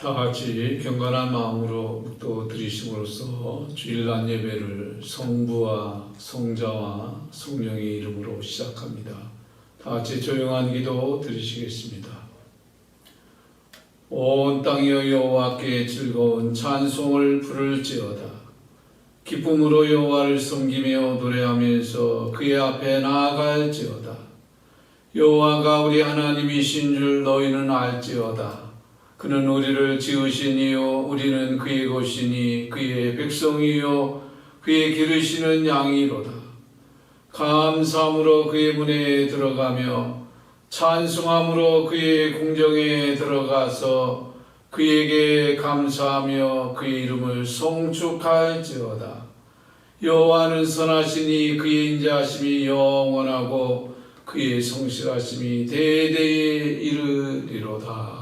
다 같이 경건한 마음으로 또 드리심으로써 주일날 예배를 성부와 성자와 성령의 이름으로 시작합니다. 다 같이 조용한 기도 드리시겠습니다. 온 땅이여 여호와께 즐거운 찬송을 부를지어다. 기쁨으로 여호와를 섬기며 노래하면서 그의 앞에 나아갈지어다. 여호와가 우리 하나님이신 줄 너희는 알지어다. 그는 우리를 지으신 이요 우리는 그의 것이니 그의 백성이요 그의 기르시는 양이로다. 감사함으로 그의 문에 들어가며 찬송함으로 그의 공정에 들어가서 그에게 감사하며 그의 이름을 송축할지어다. 여호와는 선하시니 그의 인자하심이 영원하고 그의 성실하심이 대대에 이르리로다.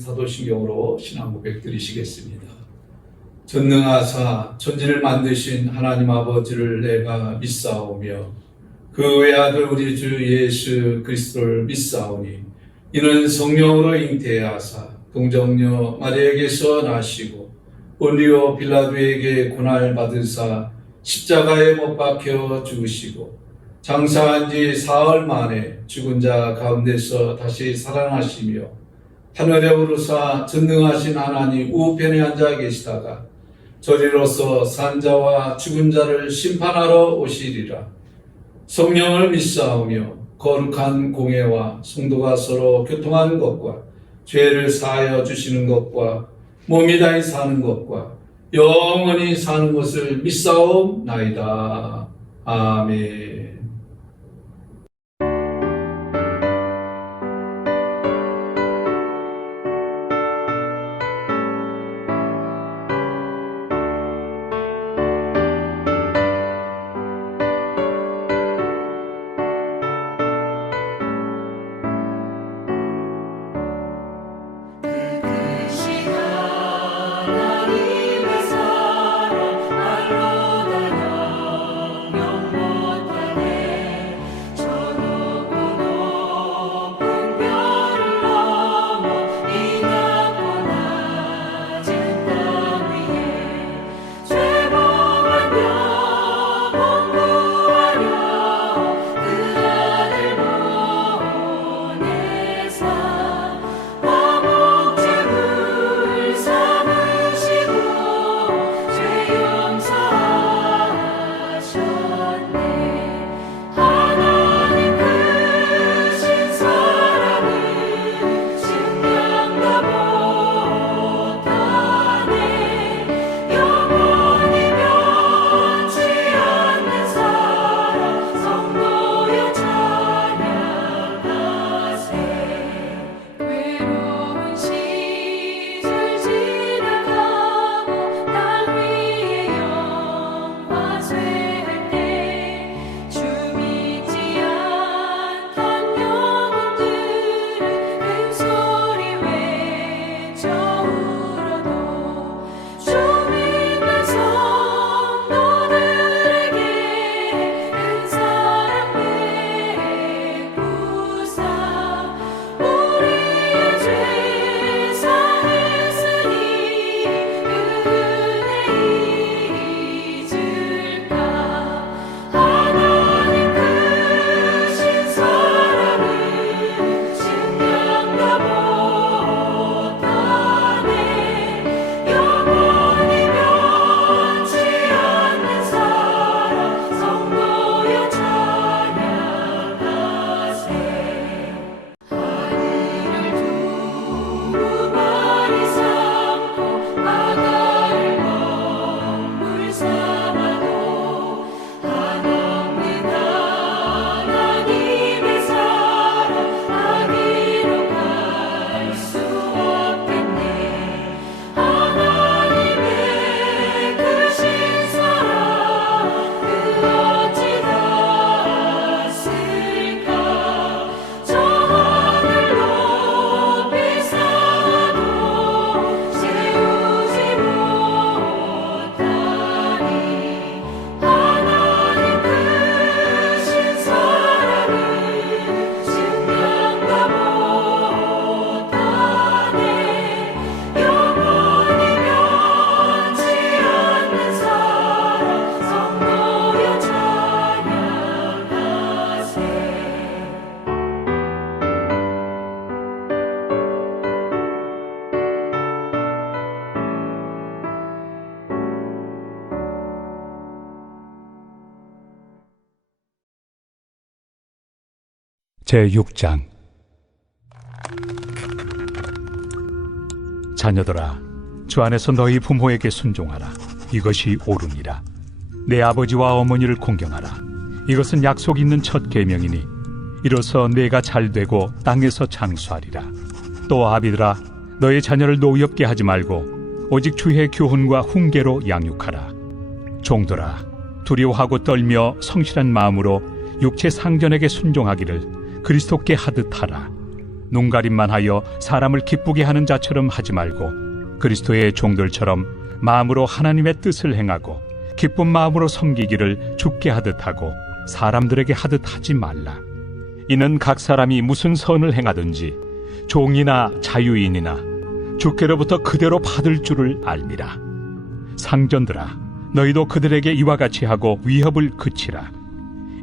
사도신경으로 신앙 고백 드리시겠습니다. 전능하사 천지를 만드신 하나님 아버지를 내가 믿사오며 그 외아들 우리 주 예수 그리스도를 믿사오니 이는 성령으로 잉태하사 동정녀 마리아에게서 나시고 본디오 빌라도에게 고난을 받으사 십자가에 못 박혀 죽으시고 장사한 지 사흘 만에 죽은 자 가운데서 다시 살아나시며 하늘에 오르사 전능하신 하나님 우편에 앉아 계시다가 저리로서 산자와 죽은 자를 심판하러 오시리라. 성령을 믿사오며 거룩한 공회와 성도가 서로 교통하는 것과 죄를 사하여 주시는 것과 몸이 다히 사는 것과 영원히 사는 것을 믿사옵나이다. 아멘. 제6장. 자녀들아, 주 안에서 너희 부모에게 순종하라. 이것이 옳으니라. 내 아버지와 어머니를 공경하라. 이것은 약속 있는 첫 계명이니 이로써 내가 잘되고 땅에서 장수하리라. 또 아비들아, 너의 자녀를 노엽게 하지 말고 오직 주의 교훈과 훈계로 양육하라. 종들아, 두려워하고 떨며 성실한 마음으로 육체 상전에게 순종하기를 그리스도께 하듯 하라. 눈가림만 하여 사람을 기쁘게 하는 자처럼 하지 말고 그리스도의 종들처럼 마음으로 하나님의 뜻을 행하고 기쁜 마음으로 섬기기를 주께 하듯 하고 사람들에게 하듯 하지 말라. 이는 각 사람이 무슨 선을 행하든지 종이나 자유인이나 주께로부터 그대로 받을 줄을 알미라. 상전들아, 너희도 그들에게 이와 같이 하고 위협을 그치라.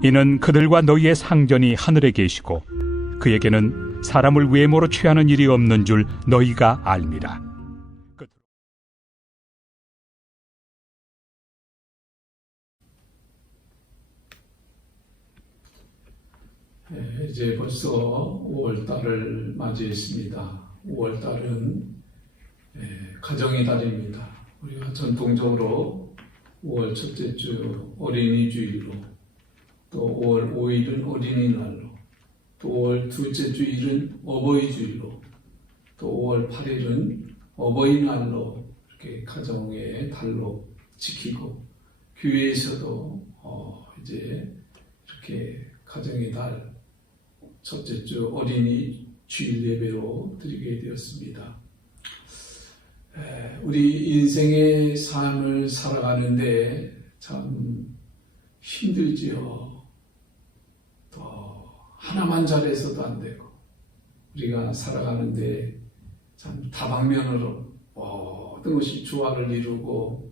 이는 그들과 너희의 상전이 하늘에 계시고 그에게는 사람을 외모로 취하는 일이 없는 줄 너희가 알미라. 이제 벌써 5월달을 맞이했습니다. 5월달은 가정의 달입니다. 우리가 전통적으로 5월 첫째 주 어린이 주일로, 또 5월 5일은 어린이날로, 또 5월 둘째 주일은 어버이 주일로, 또 5월 8일은 어버이날로 이렇게 가정의 달로 지키고, 교회에서도 이제 이렇게 가정의 달 첫째 주 어린이 주일 예배로 드리게 되었습니다. 우리 인생의 삶을 살아가는데 참 힘들지요. 또 하나만 잘해서도 안 되고, 우리가 살아가는데 참 다방면으로 모든 것이 조화를 이루고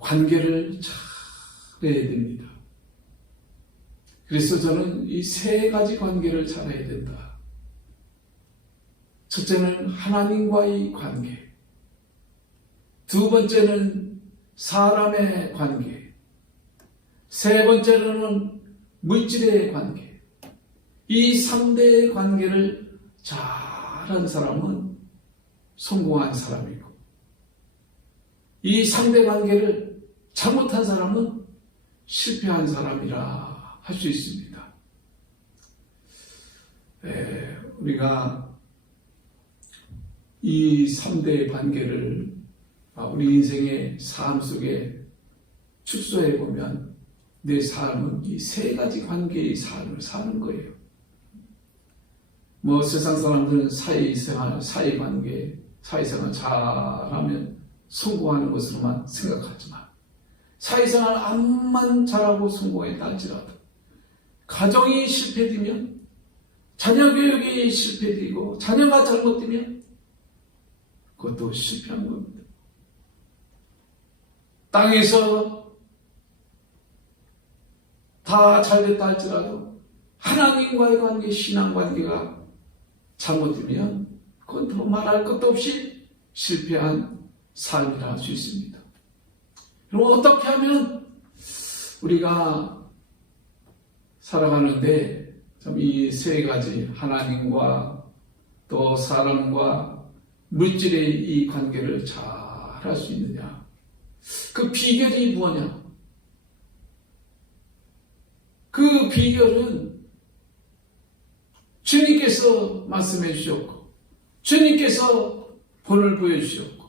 관계를 잘해야 됩니다. 그래서 저는 이 세 가지 관계를 잘해야 된다. 첫째는 하나님과의 관계, 두 번째는 사람의 관계, 세 번째로는 물질의 관계. 이 3대의 관계를 잘한 사람은 성공한 사람이고, 이 3대 관계를 잘못한 사람은 실패한 사람이라 할 수 있습니다. 우리가 이 3대의 관계를 우리 인생의 삶 속에 축소해 보면 내 삶은 이 세 가지 관계의 삶을 사는 거예요. 세상 사람들은 사회생활, 사회관계, 사회생활 잘하면 성공하는 것으로만 생각하지만, 사회생활 암만 잘하고 성공했다 할지라도 가정이 실패되면, 자녀 교육이 실패되고 자녀가 잘못되면 그것도 실패한 겁니다. 땅에서 다 잘됐다 할지라도 하나님과의 관계, 신앙관계가 잘못되면 그건 더 말할 것도 없이 실패한 삶이라 할 수 있습니다. 그럼 어떻게 하면 우리가 살아가는데 참 이 세 가지, 하나님과 또 사람과 물질의 이 관계를 잘 할 수 있느냐? 그 비결이 뭐냐? 그 비결은 주님께서 말씀해 주셨고, 주님께서 본을 보여주셨고,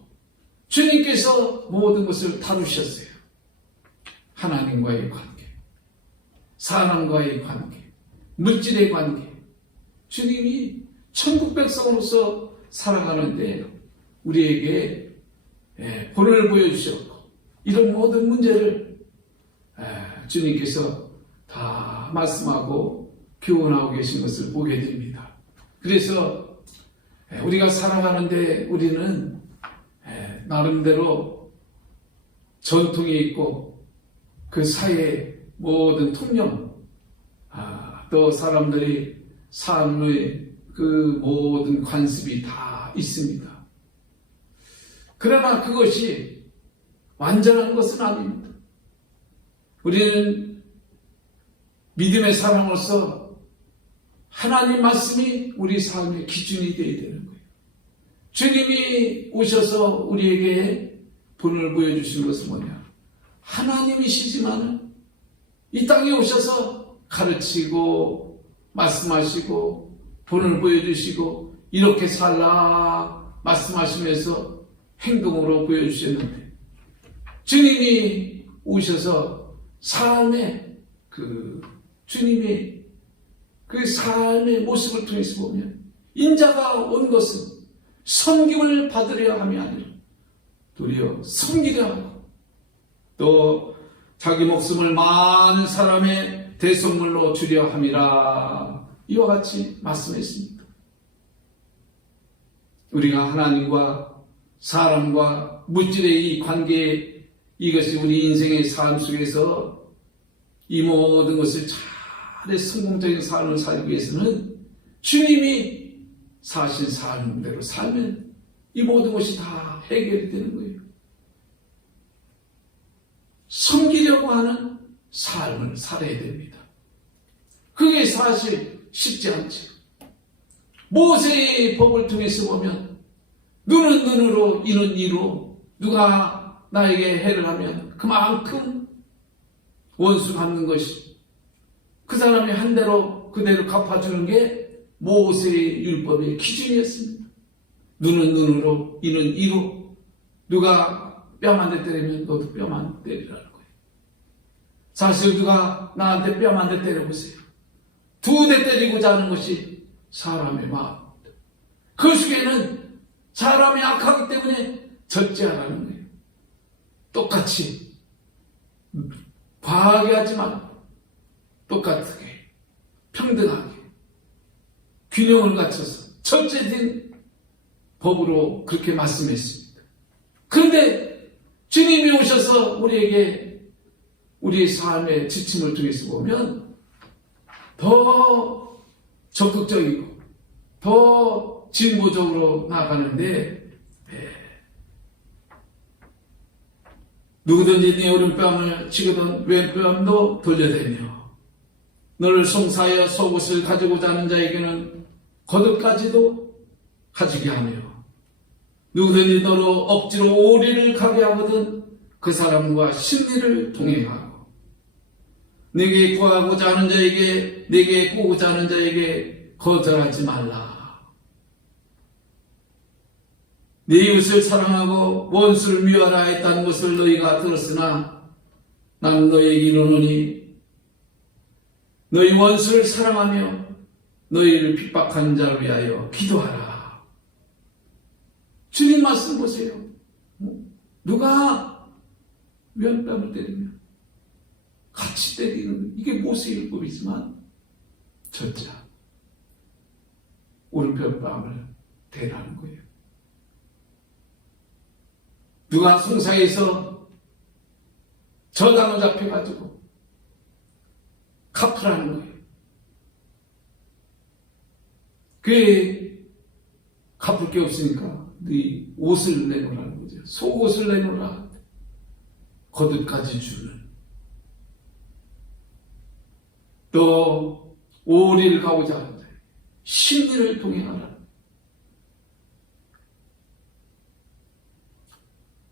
주님께서 모든 것을 다루셨어요. 하나님과의 관계, 사람과의 관계, 물질의 관계. 주님이 천국 백성으로서 살아가는데 우리에게 본을 보여주셨고, 이런 모든 문제를 주님께서 다 말씀하고 교훈하고 계신 것을 보게 됩니다. 그래서 우리가 살아가는데 우리는 나름대로 전통이 있고, 그 사회의 모든 통념, 또 사람들이 삶의 그 모든 관습이 다 있습니다. 그러나 그것이 완전한 것은 아닙니다. 우리는 믿음의 사람으로서 하나님 말씀이 우리 삶의 기준이 되어야 되는 거예요. 주님이 오셔서 우리에게 본을 보여주신 것은 뭐냐? 하나님이시지만 이 땅에 오셔서 가르치고 말씀하시고 본을 보여주시고 이렇게 살라 말씀하시면서 행동으로 보여주셨는데, 주님이 오셔서 삶의 주님의 그 삶의 모습을 통해서 보면, 인자가 온 것은 섬김을 받으려 함이 아니라 도리어 섬기려 하고, 또 자기 목숨을 많은 사람의 대속물로 주려 함이라, 이와 같이 말씀했습니다. 우리가 하나님과 사람과 물질의 이 관계, 이것이 우리 인생의 삶 속에서 이 모든 것을 잘 성공적인 삶을 살기 위해서는 주님이 사신 삶대로 살면 이 모든 것이 다 해결이 되는 거예요. 섬기려고 하는 삶을 살아야 됩니다. 그게 사실 쉽지 않죠. 모세의 법을 통해서 보면 눈은 눈으로 이는 이로, 누가 나에게 해를 하면 그만큼 원수 갚는 것이, 그 사람이 한 대로 그대로 갚아주는 게 모세의 율법의 기준이었습니다. 눈은 눈으로 이는 이로, 누가 뺨 한 대 때리면 너도 뺨 한 대 때리라는 거예요. 사실 누가 나한테 뺨 한 대 때려보세요. 2대 때리고자 하는 것이 사람의 마음입니다. 그 속에는 사람이 악하기 때문에 절제하라는 거예요. 똑같이 과하게 하지 말고 똑같게 평등하게 균형을 갖춰서 절제된 법으로 그렇게 말씀했습니다. 그런데 주님이 오셔서 우리에게 우리의 삶의 지침을 통해서 보면 더 적극적이고 더 진보적으로 나가는데, 누구든지 네 오른뺨을 치거든 왼뺨도 돌려대며 너를 송사하여 속옷을 가지고자 하는 자에게는 겉옷까지도 가지게 하며, 누구든지 너로 억지로 오리를 가게 하거든 그 사람과 심리를 동행하고, 내게 구하고자 하는 자에게, 내게 꾸고자 하는 자에게 거절하지 말라. 네 이웃을 사랑하고 원수를 미워하라 했다는 것을 너희가 들었으나 나는 너희에게 이르노니 너희 원수를 사랑하며 너희를 핍박하는 자를 위하여 기도하라. 주님 말씀 보세요. 누가 왼뺨을 때리면 같이 때리는, 이게 모세의 율법이지만 절자 오른편뺨을 대라는 거예요. 누가 송사에서 저당을 잡혀가지고 갚으라는 거예요. 그게 갚을 게 없으니까 네 옷을 내놓으라는 거죠. 속옷을 내놓으라. 겉옷까지 주는. 또 오리를 가고자 하는 자에게 심리를 동행하라.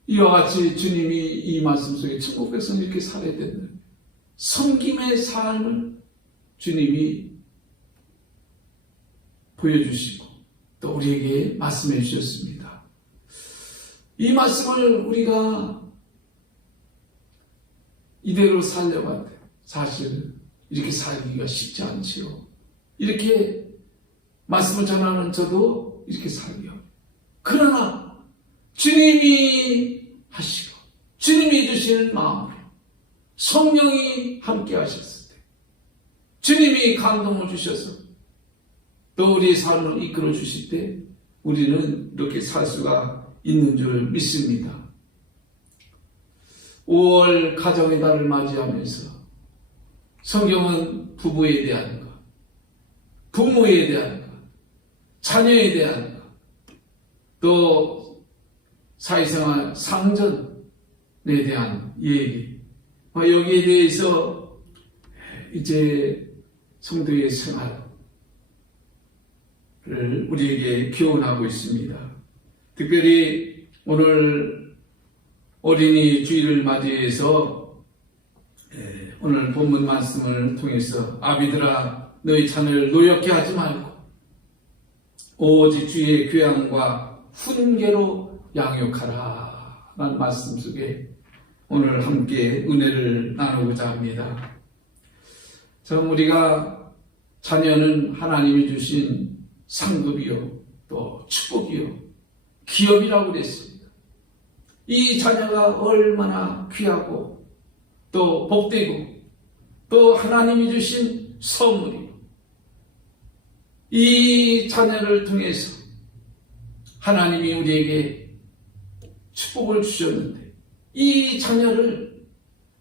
이와 같이 주님이 이 말씀 속에 천국 백성이 이렇게 살아야 된다는 섬김의 삶을 주님이 보여주시고 또 우리에게 말씀해 주셨습니다. 이 말씀을 우리가 이대로 살려고 할 때 사실 이렇게 살기가 쉽지 않지요. 이렇게 말씀을 전하는 저도 이렇게 살기가. 그러나 주님이 하시고 주님이 주시는 마음으로 성령이 함께 하셨을 때, 주님이 감동을 주셔서 또 우리의 삶을 이끌어 주실 때 우리는 이렇게 살 수가 있는 줄 믿습니다. 5월 가정의 달을 맞이하면서 성경은 부부에 대한 것, 부모에 대한 것, 자녀에 대한 것, 또 사회생활 상전에 대한 얘기, 여기에 대해서 이제 성도의 생활, 우리에게 교훈하고 있습니다. 특별히 오늘 어린이 주일을 맞이해서 오늘 본문 말씀을 통해서 아비들아 너희 자녀를 노엽게 하지 말고 오직 주의 교양과 훈계로 양육하라 라는 말씀 속에 오늘 함께 은혜를 나누고자 합니다. 참 우리가 자녀는 하나님이 주신 상급이요 또 축복이요 기업이라고 그랬습니다. 이 자녀가 얼마나 귀하고 또 복되고 또 하나님이 주신 선물이요. 이 자녀를 통해서 하나님이 우리에게 축복을 주셨는데 이 자녀를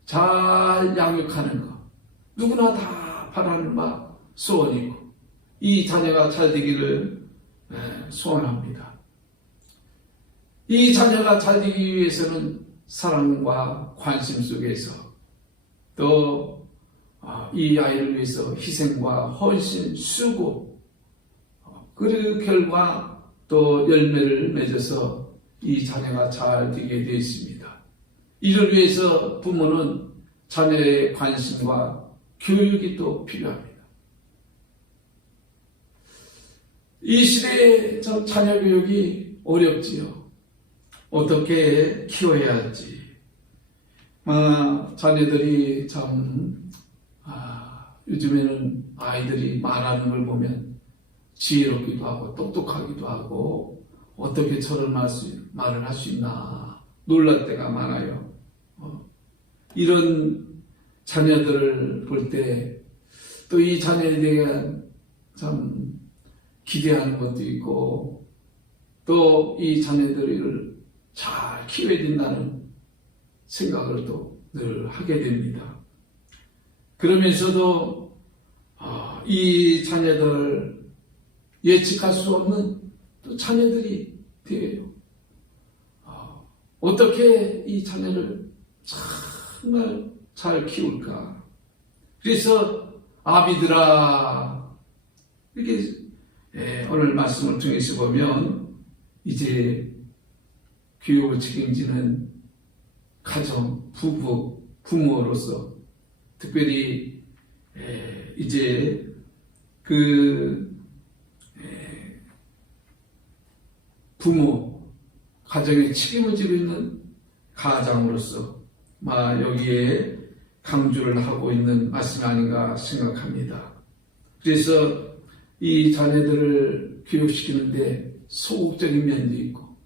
잘 양육하는 것 누구나 다 바라는 바 소원이고 이 자녀가 잘 되기를 소원합니다. 이 자녀가 잘 되기 위해서는 사랑과 관심 속에서 또 이 아이를 위해서 희생과 헌신, 수고 그 결과 또 열매를 맺어서 이 자녀가 잘 되게 되어 있습니다. 이를 위해서 부모는 자녀의 관심과 교육이 또 필요합니다. 이 시대에 참 자녀 교육이 어렵지요. 어떻게 키워야 할지. 자녀들이 참 요즘에는 아이들이 말하는 걸 보면 지혜롭기도 하고 똑똑하기도 하고 어떻게 저런 말을 할 수 있나 놀랄 때가 많아요. 이런 자녀들을 볼 때 또 이 자녀에 대한 참 기대하는 것도 있고 또 이 자녀들을 잘 키워야 된다는 생각을 또 늘 하게 됩니다. 그러면서도 이 자녀들을 예측할 수 없는 또 자녀들이 되어요. 어떻게 이 자녀를 정말 잘 키울까? 그래서 아비들아 이렇게 오늘 말씀을 통해서 보면 이제 교육을 책임지는 가정, 부모로서 특별히 이제 부모, 가정에 책임을 지고 있는 가장으로서 여기에 강조를 하고 있는 말씀이 아닌가 생각합니다. 그래서 이 자녀들을 교육시키는데 소극적인 면도 있고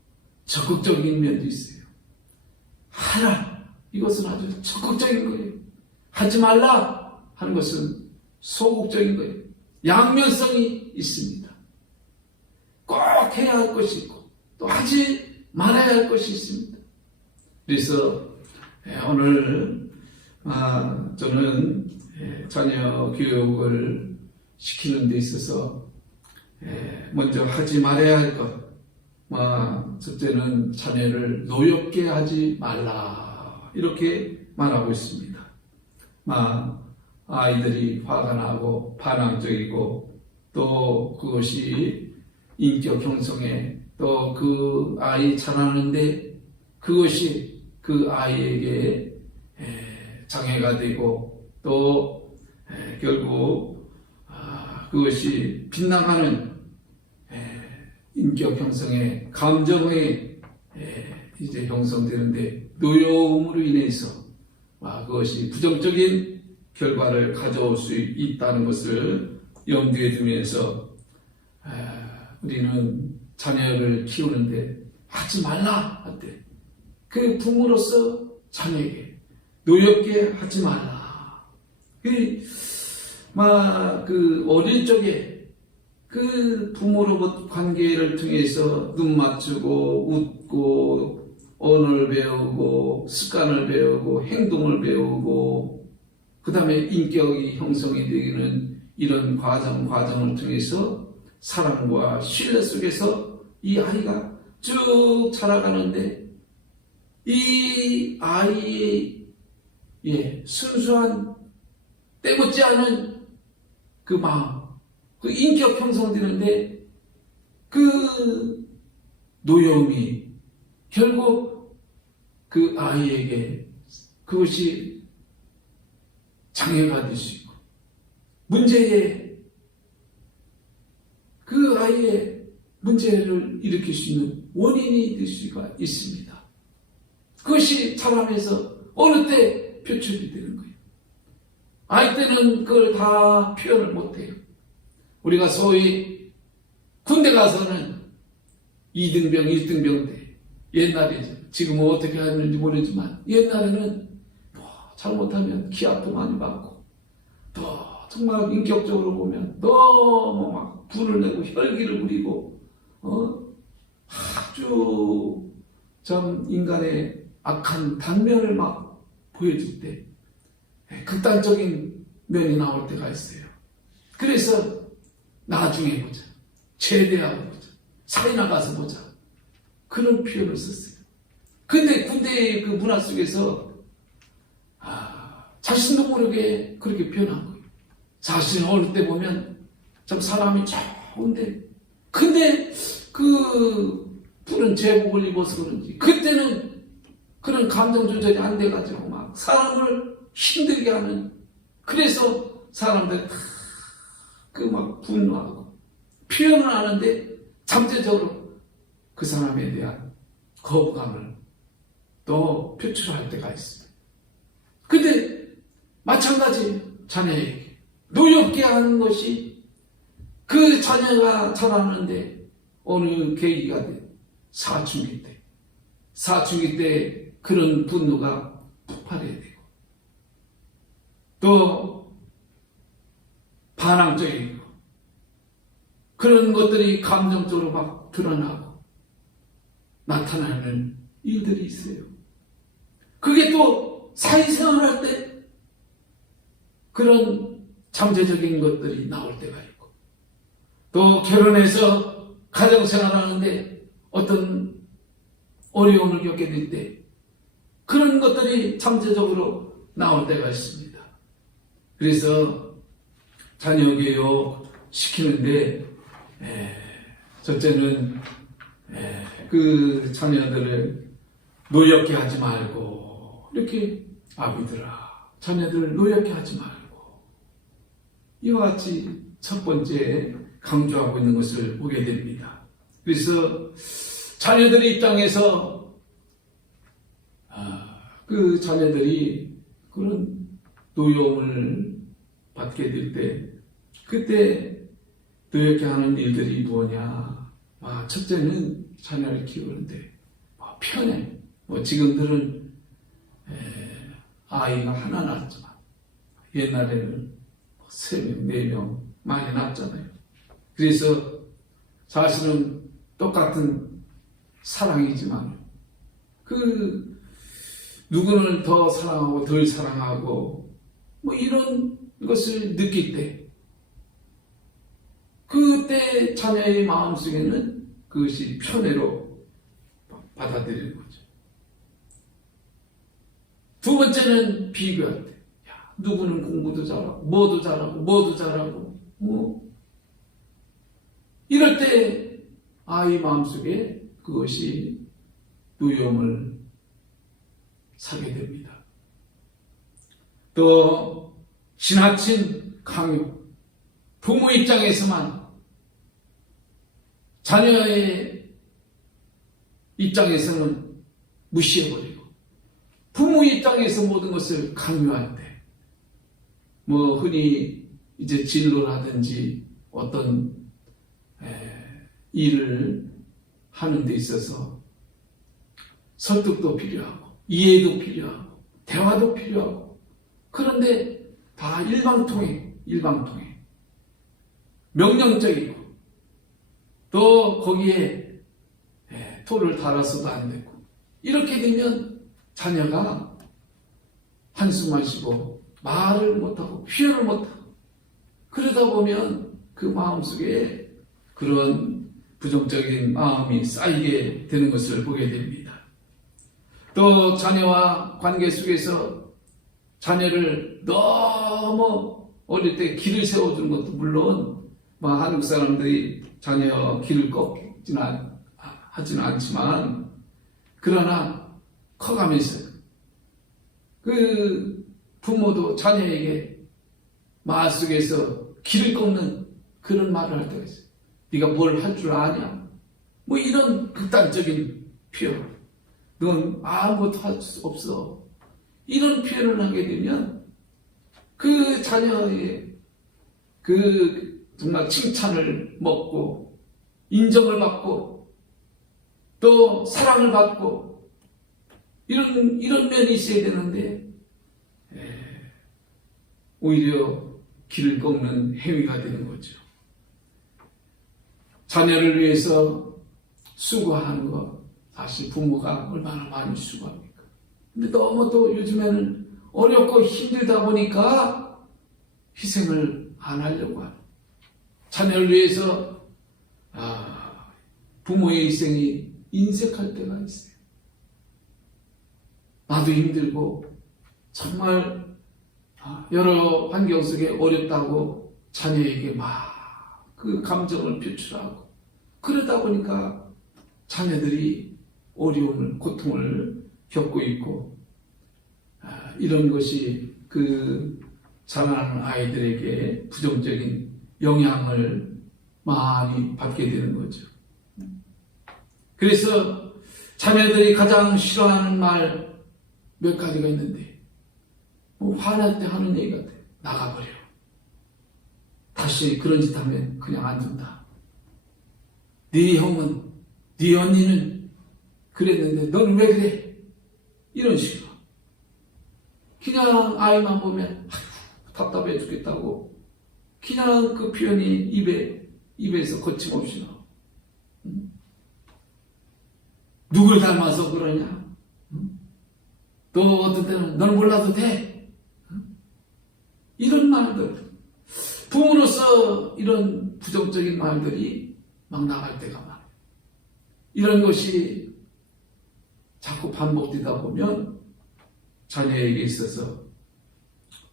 적극적인 면도 있어요. 하라! 이것은 아주 적극적인 거예요. 하지 말라! 하는 것은 소극적인 거예요. 양면성이 있습니다. 꼭 해야 할 것이 있고 또 하지 말아야 할 것이 있습니다. 그래서 오늘 저는 자녀 교육을 시키는 데 있어서 먼저 하지 말아야 할 것, 첫째는 자녀를 노엽게 하지 말라 이렇게 말하고 있습니다. 아이들이 화가 나고 반항적이고 또 그것이 인격 형성에 또 그 아이 자라는데 그것이 그 아이에게 장애가 되고 또 결국 그것이 빗나가는 인격 형성에 감정의 이제 형성되는데 노여움으로 인해서 그것이 부정적인 결과를 가져올 수 있다는 것을 염두에 두면서 우리는 자녀를 키우는데 하지 말라 할 때 그 부모로서 자녀에게 노엽게 하지 말라. 그 어릴 적에 그 부모로부터 관계를 통해서 눈 맞추고 웃고 언어를 배우고 습관을 배우고 행동을 배우고 그 다음에 인격이 형성이 되기는 이런 과정을 통해서 사랑과 신뢰 속에서 이 아이가 쭉 자라가는데 이 아이의 순수한 때묻지 않은 그 마음, 그 인격 형성되는데 그 노여움이 결국 그 아이에게 그것이 장애가 될 수 있고 문제에 그 아이의 문제를 일으킬 수 있는 원인이 될 수가 있습니다. 그것이 자라면서 어느 때 표출이 되는 거예요. 아이 때는 그걸 다 표현을 못해요. 우리가 소위 군대 가서는 2등병, 1등병 때 옛날이죠. 지금은 어떻게 하는지 모르지만 옛날에는 잘못하면 기합도 많이 받고 또 정말 인격적으로 보면 너무 막 불을 내고 혈기를 부리고 아주 전 인간의 악한 단면을 막 보여줄 때 극단적인 면이 나올 때가 있어요. 그래서 나중에 보자, 제대하고 보자, 사이나 가서 보자 그런 표현을 썼어요. 근데 군대의 그 문화 속에서 자신도 모르게 그렇게 표현한 거예요. 사실은 어릴 때 보면 참 사람이 좋은데 근데 그 푸른 제복을 입어서 그런지 그때는 그런 감정 조절이 안 돼가지고 막 사람을 힘들게 하는 그래서 사람들이 다 그 막 분노하고 표현을 하는데 잠재적으로 그 사람에 대한 거부감을 또 표출할 때가 있습니다. 근데 마찬가지 자녀에게 노엽게 하는 것이 그 자녀가 자라는데 어느 계기가 돼 사춘기 때 그런 분노가 폭발해야 되고 또 반항적이고 그런 것들이 감정적으로 막 드러나고 나타나는 일들이 있어요. 그게 또 사회생활할 때 그런 잠재적인 것들이 나올 때가 있고 또 결혼해서 가정생활하는데 어떤 어려움을 겪게 될 때 그런 것들이 잠재적으로 나올 때가 있습니다. 그래서 자녀 교육 시키는데 첫째는 그 자녀들을 노엽게 하지 말고 이렇게 아비들아 자녀들을 노엽게 하지 말고 이와 같이 첫 번째 강조하고 있는 것을 보게 됩니다. 그래서 자녀들의 입장에서 그 자녀들이 그런 노여움을 받게 될 때 그때 노엽게 하는 일들이 뭐냐 첫째는 자녀를 키우는데 편해 지금들은 아이가 하나 낳았지만 옛날에는 3명, 4명 많이 낳았잖아요. 그래서 사실은 똑같은 사랑이지만 그 누구를 더 사랑하고 덜 사랑하고 이런 것을 느낄 때 그때 자녀의 마음속에는 그것이 편애로 받아들이는 거죠. 두 번째는 비교할 때 누구는 공부도 잘하고 뭐도 잘하고 이럴 때 아이 마음속에 그것이 노여움을 사게 됩니다. 또 지나친 강요 부모 입장에서만 자녀의 입장에서는 무시해버리고 부모 입장에서 모든 것을 강요할 때 흔히 이제 진로라든지 어떤 일을 하는 데 있어서 설득도 필요하고 이해도 필요하고 대화도 필요하고 그런데 다 일방통행 명령적이고 또 거기에 토를 달아서도 안 되고 이렇게 되면 자녀가 한숨만 쉬고 말을 못하고 표현을 못하고 그러다 보면 그 마음속에 그런 부정적인 마음이 쌓이게 되는 것을 보게 됩니다. 또 자녀와 관계 속에서 자녀를 너무 어릴 때 길을 세워주는 것도 물론 뭐 한국 사람들이 자녀 길을 하지는 않지만, 그러나 커가면서 그 부모도 자녀에게 말 속에서 길을 꺾는 그런 말을 할 때가 있어요. 네가 뭘 할 줄 아냐? 뭐 이런 극단적인 표현. 넌 아무것도 할 수 없어. 이런 표현을 하게 되면 그 자녀의 그 정말 칭찬을 먹고 인정을 받고 또 사랑을 받고 이런 면이 있어야 되는데 오히려 길을 꺾는 행위가 되는 거죠. 자녀를 위해서 수고하는 것, 사실 부모가 얼마나 많이 수고합니까? 근데 너무 또 요즘에는 어렵고 힘들다 보니까 희생을 안 하려고 하는. 자녀를 위해서 부모의 희생이 인색할 때가 있어요. 나도 힘들고 정말 여러 환경 속에 어렵다고 자녀에게 막 그 감정을 표출하고 그러다 보니까 자녀들이 어려움을, 고통을 겪고 있고 이런 것이 그 자라나는 아이들에게 부정적인 영향을 많이 받게 되는 거죠. 그래서 자녀들이 가장 싫어하는 말 몇 가지가 있는데 뭐 화날 때 하는 얘기 같아요. 나가버려. 다시 그런 짓 하면 그냥 안 둔다. 네 형은, 네 언니는 그랬는데 너는 왜 그래? 이런 식으로. 그냥 아이만 보면 답답해 죽겠다고 그냥 그 표현이 입에서 거침없이 나와. 누굴 닮아서 그러냐? 또 어떤 때는 넌 몰라도 돼? 이런 말들. 부모로서 이런 부정적인 말들이 막 나갈 때가 많아요. 이런 것이 자꾸 반복되다 보면 자녀에게 있어서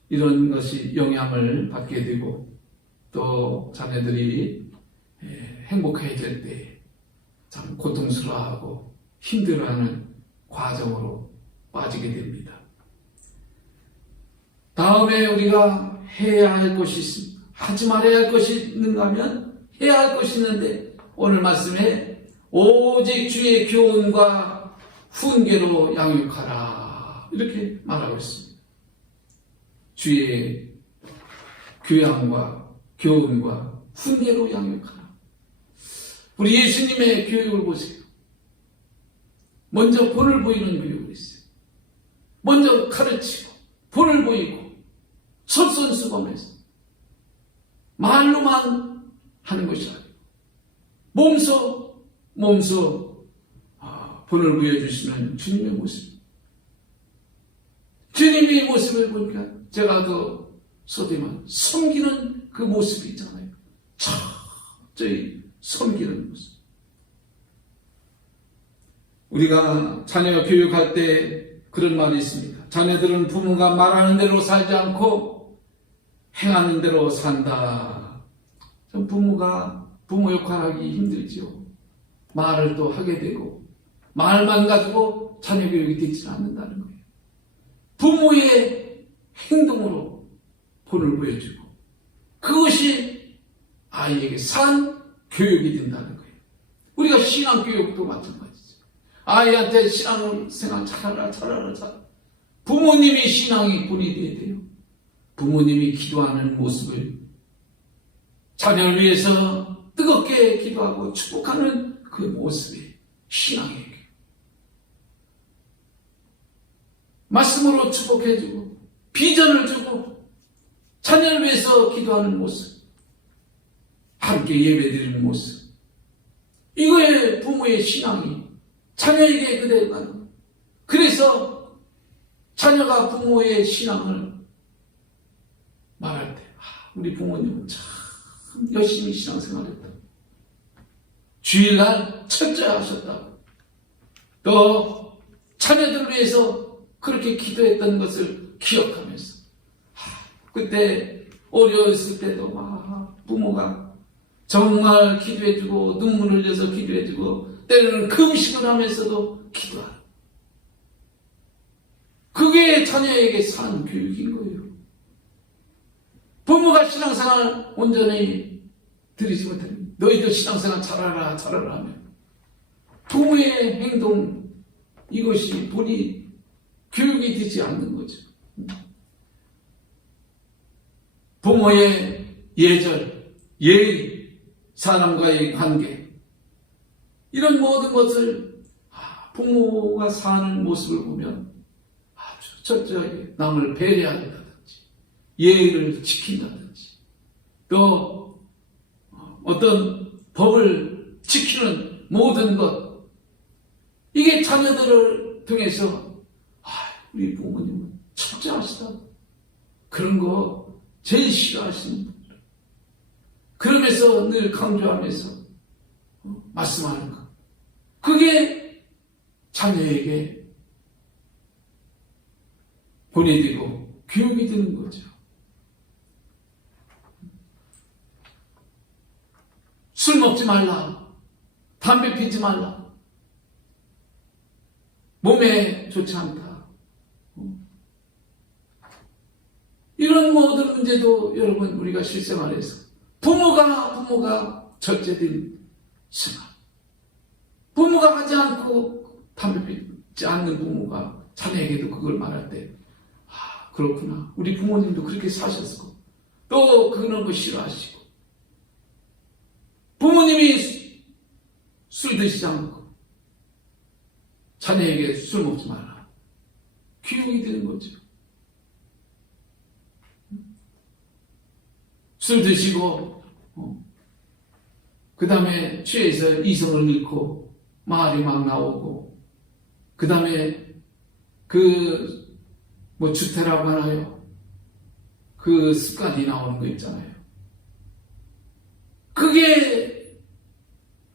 이런 것이 영향을 받게 되고 또 자녀들이 행복해질 때 참 고통스러워하고 힘들어하는 과정으로 빠지게 됩니다. 다음에 우리가 해야 할 것이 있습니다. 하지 말아야 할 것이 있는가 하면 해야 할 것이 있는데 오늘 말씀에 오직 주의 교훈과 훈계로 양육하라 이렇게 말하고 있습니다. 주의 교양과 교훈과 훈계로 양육하라. 우리 예수님의 교육을 보세요. 먼저 본을 보이는 교육을 했어요. 먼저 가르치고 본을 보이고 솔선수범해서 말로만 하는 것이 아니고 몸소 본을 보여주시는 주님의 모습. 주님의 모습을 보니까 제가 더 소대만 섬기는 그 모습이 있잖아요. 철저히 섬기는 모습. 우리가 자녀 교육할 때 그런 말이 있습니다. 자녀들은 부모가 말하는 대로 살지 않고 행하는 대로 산다. 부모 역할하기 힘들지요. 말을 또 하게 되고 말만 가지고 자녀 교육이 되지는 않는다는 거예요. 부모의 행동으로 본을 보여주고 그것이 아이에게 산 교육이 된다는 거예요. 우리가 신앙 교육도 마찬가지죠. 아이한테 신앙생활 잘하라. 부모님이 신앙이 본이 돼야 돼요. 부모님이 기도하는 모습을 자녀를 위해서 뜨겁게 기도하고 축복하는 그 모습이 신앙이에요. 말씀으로 축복해주고 비전을 주고 자녀를 위해서 기도하는 모습, 함께 예배드리는 모습, 이거에 부모의 신앙이 자녀에게 그대로 가는 거예요. 그래서 자녀가 부모의 신앙을 말할 때 우리 부모님은 참 열심히 신앙생활했다. 주일날 철저히 하셨다. 또 자녀들을 위해서 그렇게 기도했던 것을 기억하면서 그때 어려웠을 때도 막 부모가 정말 기도해주고 눈물 흘려서 기도해주고 때로는 금식을 하면서도 기도하라. 그게 자녀에게 사는 교육인 거예요. 부모가 신앙생활 온전히 들이지 못하면 너희도 신앙생활 잘하라 하면 부모의 행동 이것이 본이 교육이 되지 않는 거죠. 부모의 예절, 예의, 사람과의 관계 이런 모든 것을 부모가 사는 모습을 보면 아주 철저하게 남을 배려한다든지 예의를 지킨다든지 또 어떤 법을 지키는 모든 것 이게 자녀들을 통해서 우리 부모님은 철저하시다 그런 거 제일 싫어하시는 분들 그러면서 늘 강조하면서 말씀하는 것 그게 자녀에게 보내드리고 교육이 되는 거죠. 술 먹지 말라. 담배 피지 말라. 몸에 좋지 않다. 이런 모든 문제도 여러분 우리가 실생활에서 부모가 첫째된 생활. 부모가 하지 않고 담배 피지 않는 부모가 자녀에게도 그걸 말할 때 그렇구나. 우리 부모님도 그렇게 사셨고 또 그런 거 싫어하시고 부모님이 술 드시지 않고 자녀에게 술 먹지 마라. 교육이 되는 거죠. 술 드시고 그 다음에 취해서 이성을 잃고 말이 막 나오고 그 다음에 주태라고 하나요? 그 습관이 나오는 거 있잖아요. 그게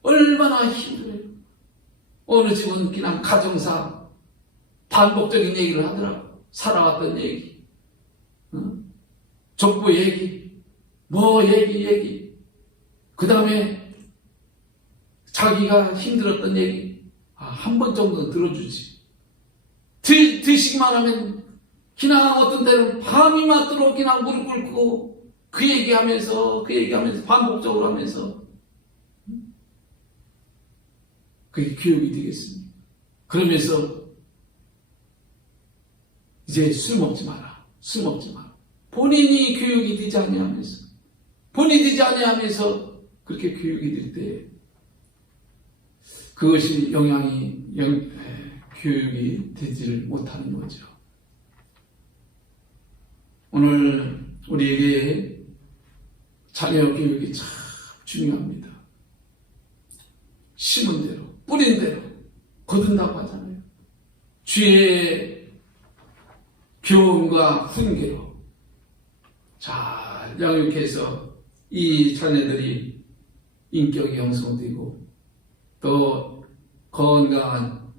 얼마나 힘들어요. 어느 집은 그냥 가정사 반복적인 얘기를 하더라고. 살아왔던 얘기, 족보 얘기, 얘기. 그 다음에 자기가 힘들었던 얘기 한 번 정도는 들어주지. 드시기만 하면 그냥 어떤 때는 밤이 맞도록 그냥 무릎 꿇고 그 얘기하면서 반복적으로 하면서 그게 교육이 되겠습니다. 그러면서 이제 술 먹지 마라. 본인이 교육이 되지 아니하면서 그렇게 교육이 될 때 그것이 교육이 되지를 못하는 거죠. 오늘 우리에게 자녀 교육이 참 중요합니다. 심은 대로, 뿌린 대로 거둔다고 하잖아요. 주의 교훈과 훈계로 잘 양육해서 이 자녀들이 인격이 형성되고 또 건강한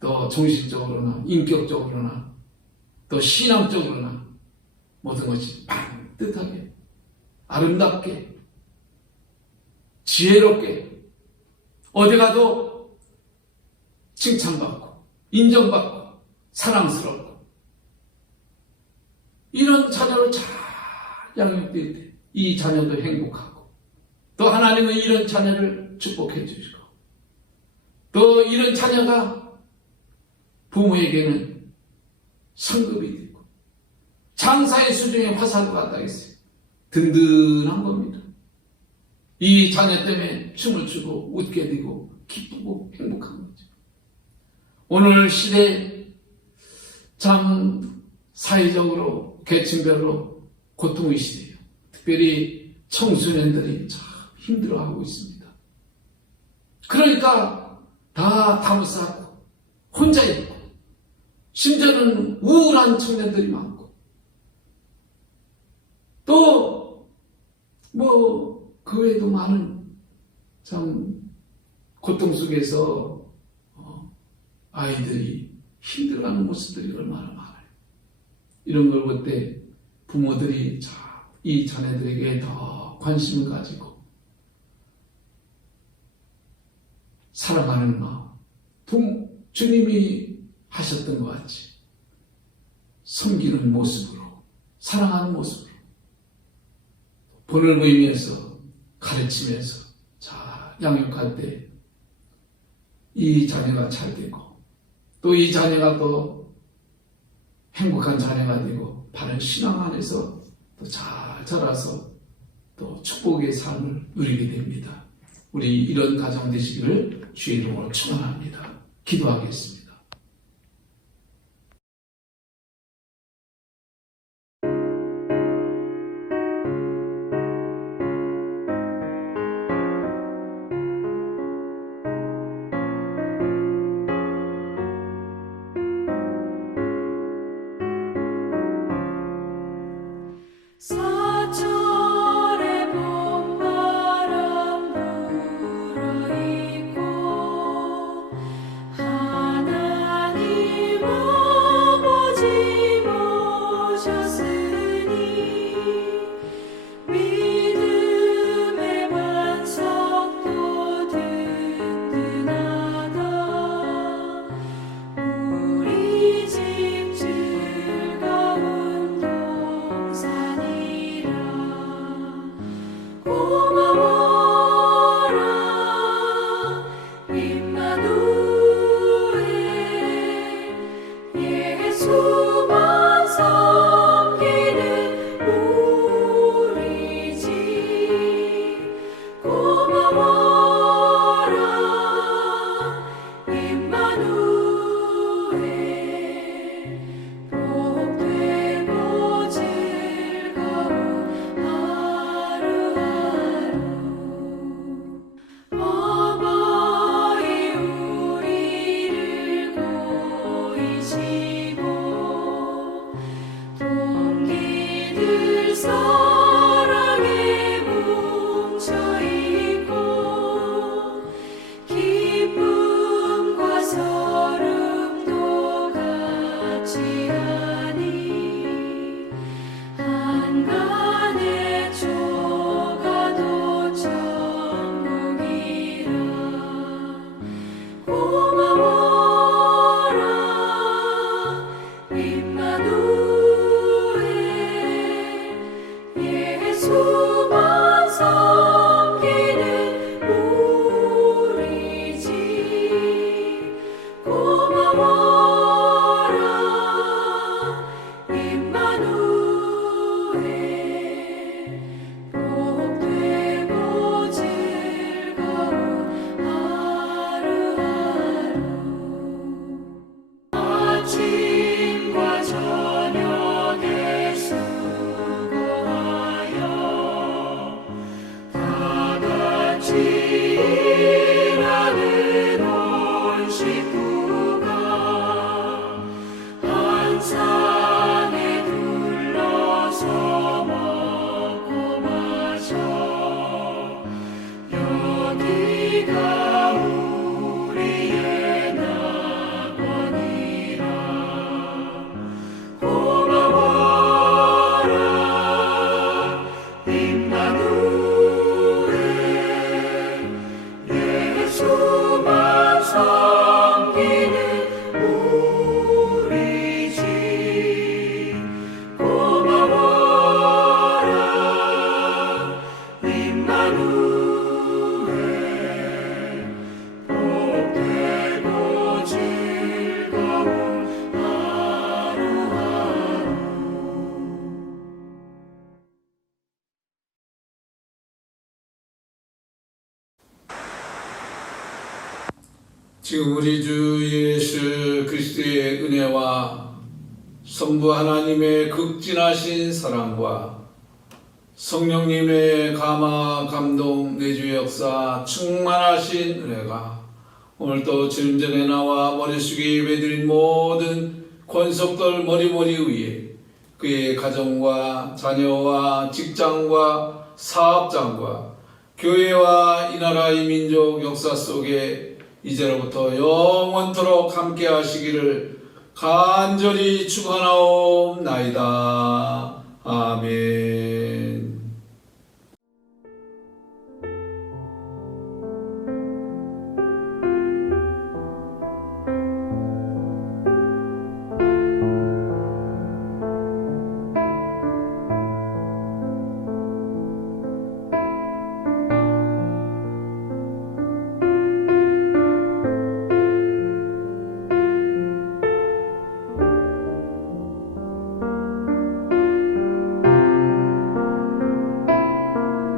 또 정신적으로나 인격적으로나 또 신앙적으로나 모든 것이 반듯하게 아름답게 지혜롭게 어디 가도 칭찬받고 인정받고 사랑스럽고 이런 자녀로 잘 양육될 때 이 자녀도 행복하고 또 하나님은 이런 자녀를 축복해 주시고 또 이런 자녀가 부모에게는 성급이 되고 장사의 수중에 화살과 같다 했어요. 든든한 겁니다. 이 자녀 때문에 춤을 추고 웃게 되고 기쁘고 행복한 거죠. 오늘 시대 참 사회적으로 계층별로 고통의 시대예요. 특별히 청소년들이 참 힘들어하고 있습니다. 그러니까 다 담싸고 혼자 있고 심지어는 우울한 청년들이 많고 또 그 외에도 많은 참 고통 속에서 아이들이 힘들어하는 모습들이 얼마나 많아요. 이런 걸 볼 때 부모들이 이 자녀들에게 더 관심을 가지고 사랑하는 마음, 주님이 하셨던 것 같이 섬기는 모습으로, 사랑하는 모습으로 본을 보이면서 가르치면서 잘 양육할 때 이 자녀가 잘 되고 또 이 자녀가 또 행복한 자녀가 되고 바른 신앙 안에서 또 잘 자라서 또 축복의 삶을 누리게 됩니다. 우리 이런 가정 되시기를 주의 이름으로 축원합니다. 기도하겠습니다. 사철의 봄바람 불어있고 하나님 아버지 모셨으니 믿음의 반석도 든든하다. 우리 집 즐거운 동산이라. 고마워라 임마누엘. 예수만 섬기는 우리 집. 고마워라 임마누엘. 복되고 즐거운 하루하루. 어머니 우리를 고이시고 동기들 사랑에 뭉쳐있고 기쁨과 서름도 같이 하니 한간의 조가도 천국이라. 고마워라 임마누엘. 예수만 섬기는 우리 집. 고마워라 임마누엘. 복되고 즐거운 하루하루. 아침과 저녁에 수고하여 다 같이 일하는 온 식구가 한 상에 둘러서 먹고 마셔. 여기가 우리의 낙원이라. 고마워라 임마누엘. 예수만 섬기는 우리 집. 고마워라 임마누엘. 복되고 즐거운 하루하루. 지금 우리 주 예수 그리스도의 은혜와 성부 하나님의 극진하신 사랑과 성령님의 감화 감동 내주 역사 충만하신 은혜가 오늘도 주님 전에 나와 머리 숙여 예배드린 모든 권속들 머리 위에 그의 가정과 자녀와 직장과 사업장과 교회와 이 나라 이 민족 역사 속에 이제로부터 영원토록 함께 하시기를 간절히 축원하옵나이다. 아멘.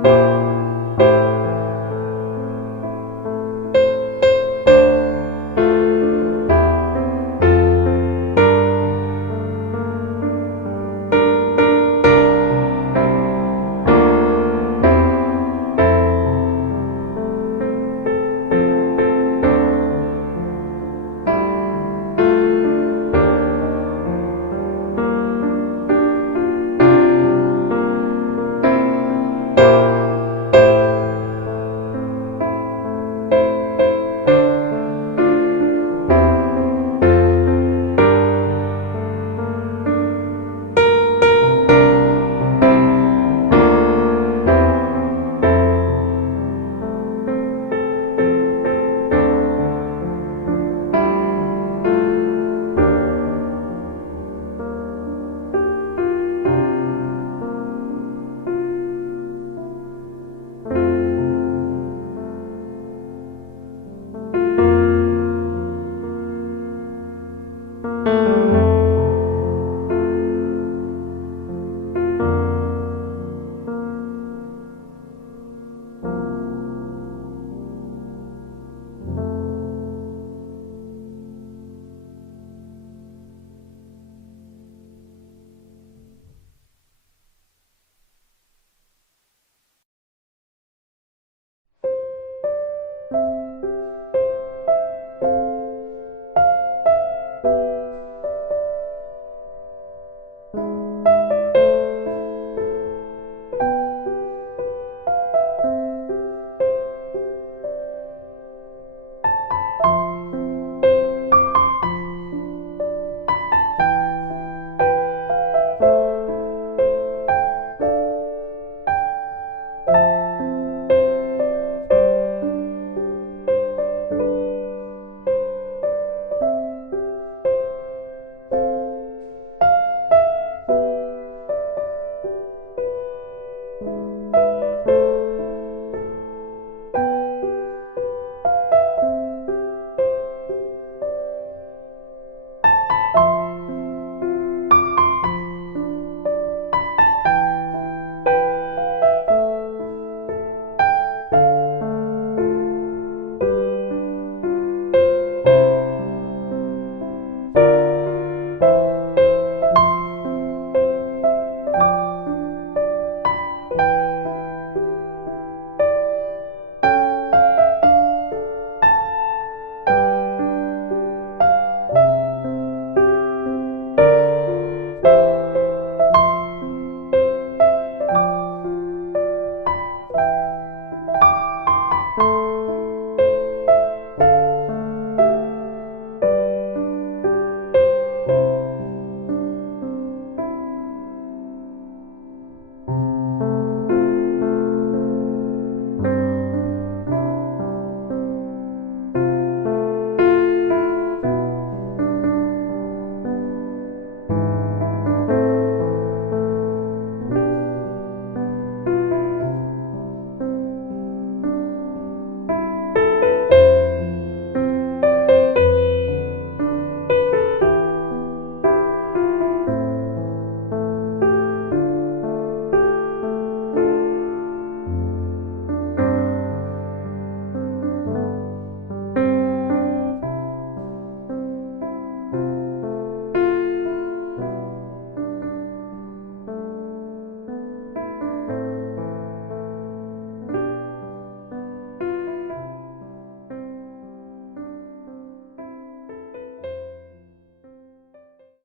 주